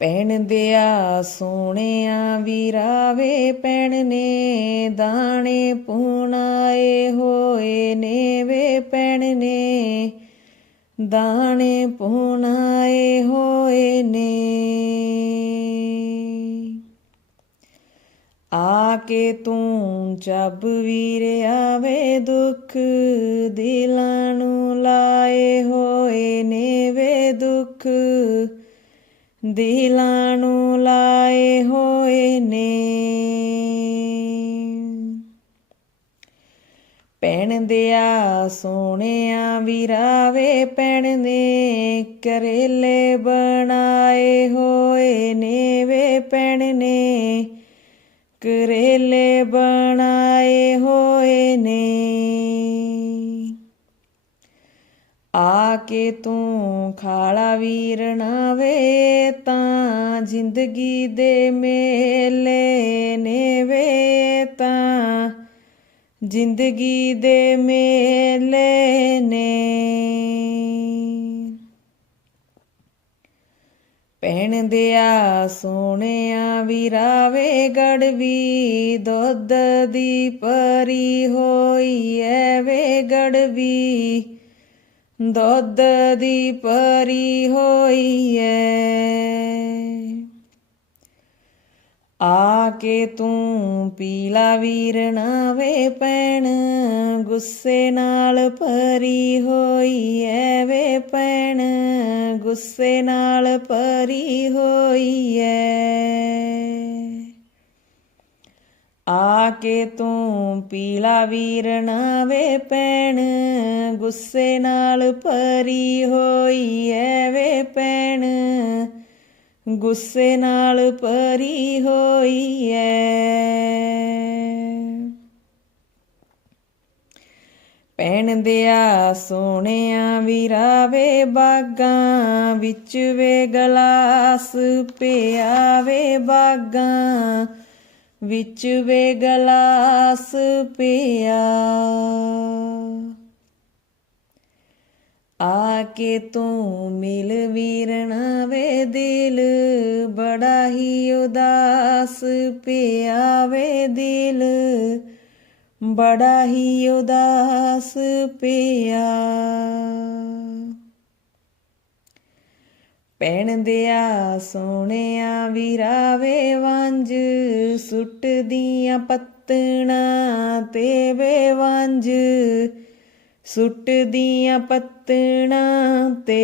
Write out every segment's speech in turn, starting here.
ਪੈਣ ਦਿਆ ਸੋਹਣਿਆ ਵੀਰਾਵੇ ਪੈਣ ਨੇ, ਦਾਣੇ ਪੁਣਾਏ ਹੋਏ ਨੇ ਵੇ ਪੈਣ ਨੇ, ਦਾਣੇ ਪੁਣਾਏ ਹੋਏ ਨੇ। ਆ ਕੇ ਤੂੰ ਜਬ ਵੀਰ ਆਵੇ, ਦੁੱਖ ਦਿਲਾਂ ਨੂੰ ਲਾਏ ਹੋਏ ਨੇ ਵੇ ਦੁੱਖ ਦਿਲਾਂ ਨੂੰ ਲਾਏ ਹੋਏ ਨੇ। ਪੈਣ ਦਿਆ ਸੋਹਣਿਆ ਵੀਰਾਵੇ ਪੈਣ ਨੇ ਕਰੇਲੇ ਬਣਾਏ ਹੋਏ ਨੇ ਵੇ। ਪੈਣ ਨੇ ਕਰੇਲੇ ਬਣਾਏ ਆ ਕੇ ਤੂੰ ਖਾਲਾ ਵੀਰਣਾ ਵੇ ਤਾਂ ਜ਼ਿੰਦਗੀ ਦੇ ਮੇਲੇ ਨੇ ਵੇ ਤਾਂ ਜ਼ਿੰਦਗੀ ਦੇ ਮੇਲੇ ਨੇ। ਪੈਣ ਦਿਆ ਸੋਹਣਿਆ ਵੀਰਾਵੇ ਗੜਵੀ ਦੁੱਧ ਦੀ ਪਰੀ ਹੋਈ ਐ ਵੇ ਗੜਵੀ ਦੁੱਧ ਦੀ ਪਰੀ ਹੋਈ ਐ ਆ ਕੇ ਤੂੰ ਪੀਲਾ ਵੀਰ ਨਾ ਵੇ ਪੈਣ, ਗੁੱਸੇ ਨਾਲ ਭਰੀ ਹੋਈ ਐ ਵੇ ਪੈਣ, ਗੁੱਸੇ ਨਾਲ ਭਰੀ ਹੋਈ ਐ ਆ ਕੇ ਤੂੰ ਪੀਲਾ ਵੀਰਣਾ ਵੇ ਪੈਣ, ਗੁੱਸੇ ਨਾਲ ਭਰੀ ਹੋਈ ਐ ਵੇ ਪੈਣ। ਗੁੱਸੇ ਨਾਲ ਭਰੀ ਹੋਈ ਐ। ਪੈਣ ਦਿਆ ਸੋਹਣਿਆ ਵੀਰਾਵੇ ਬਾਗਾਂ, ਵਿੱਚ ਵੇ ਗਲਾਸ ਪਿਆ ਵੇ ਬਾਗਾਂ। ਵਿੱਚ ਵੇ ਗਲਾਸ ਪਿਆ। ਆ ਕੇ ਤੂੰ ਮਿਲ ਵੀਰਣਾ ਵੇ ਦਿਲ, ਬੜਾ ਹੀ ਉਦਾਸ ਪਿਆ ਵੇ ਦਿਲ, ਬੜਾ ਹੀ ਉਦਾਸ ਪਿਆ। ਪੈਣ ਦਿਆ ਸੋਹਣਿਆ ਵੀਰਾਵੇ ਵਾਂਝ, ਸੁੱਟਦੀਆਂ ਪੱਤਣਾ ਤੇ ਵੇ ਵਾਂਝ, ਸੁੱਟਦੀਆਂ ਪੱਤਣਾ ਤੇ।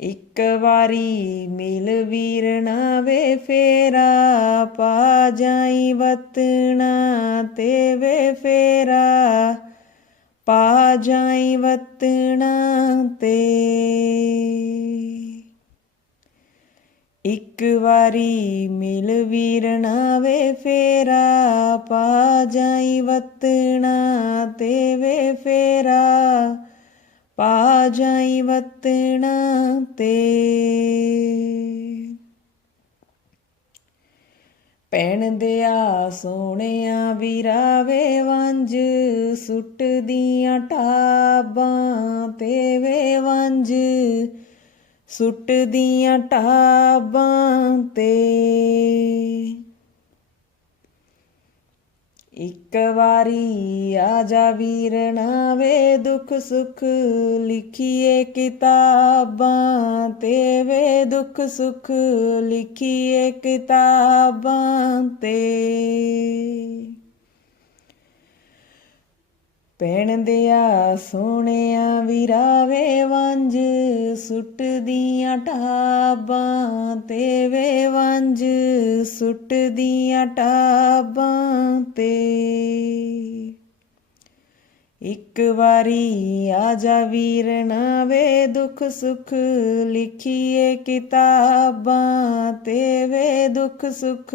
ਇੱਕ ਵਾਰੀ ਮਿਲ ਵੀਰ ਨਾ ਵੇ ਫੇਰਾ, ਪਾ ਜਾਈ ਵਤਣਾ ਤੇ ਵੇ ਫੇਰਾ। ਪਾ ਜਾਈ ਵਤਣਾ ਤੇ। ਇੱਕ ਵਾਰੀ ਮਿਲ ਵੀਰਣਾ ਵੇ ਫੇਰਾ, ਪਾ ਜਾਈ ਵਤਣਾ ਤੇ ਵੇ ਫੇਰਾ। ਪਾ ਜਾਈ ਵਤਣਾ ਤੇ। ਪੈਣ ਦਿਆ ਸੋਹਣਿਆ ਵੀਰਾਵੇ ਵੰਜ ਸੁੱਟਦੀਆਂ ਟਾਬਾਂ ਤੇ ਵੇ ਵੰਜ ਸੁੱਟਦੀਆਂ ਟਾਬਾਂ ਤੇ। ਇੱਕ ਵਾਰੀ ਆ ਜਾ ਵੀਰਣਾ ਵੇ ਦੁੱਖ ਸੁੱਖ, ਲਿਖੀਏ ਕਿਤਾਬਾਂ ਤੇ ਵੇ ਦੁੱਖ ਸੁੱਖ, ਲਿਖੀਏ ਕਿਤਾਬਾਂ ਤੇ। ਪੈਣ ਦਿਆ ਸੋਹਣਿਆ ਵੀਰਾਵੇ ਵੰਜ ਸੁੱਟਦੀਆਂ ਟਾਬਾਂ ਤੇ ਵੇ ਵੰਜ ਸੁੱਟਦੀਆਂ ਟਾਬਾਂ ਤੇ। ਇੱਕ ਵਾਰੀ ਆ ਜਾ ਵੀਰਣਾ ਵੇ ਦੁੱਖ ਸੁਖ ਲਿਖੀਏ ਕਿਤਾਬਾਂ ਤੇ ਵੇ ਦੁੱਖ ਸੁਖ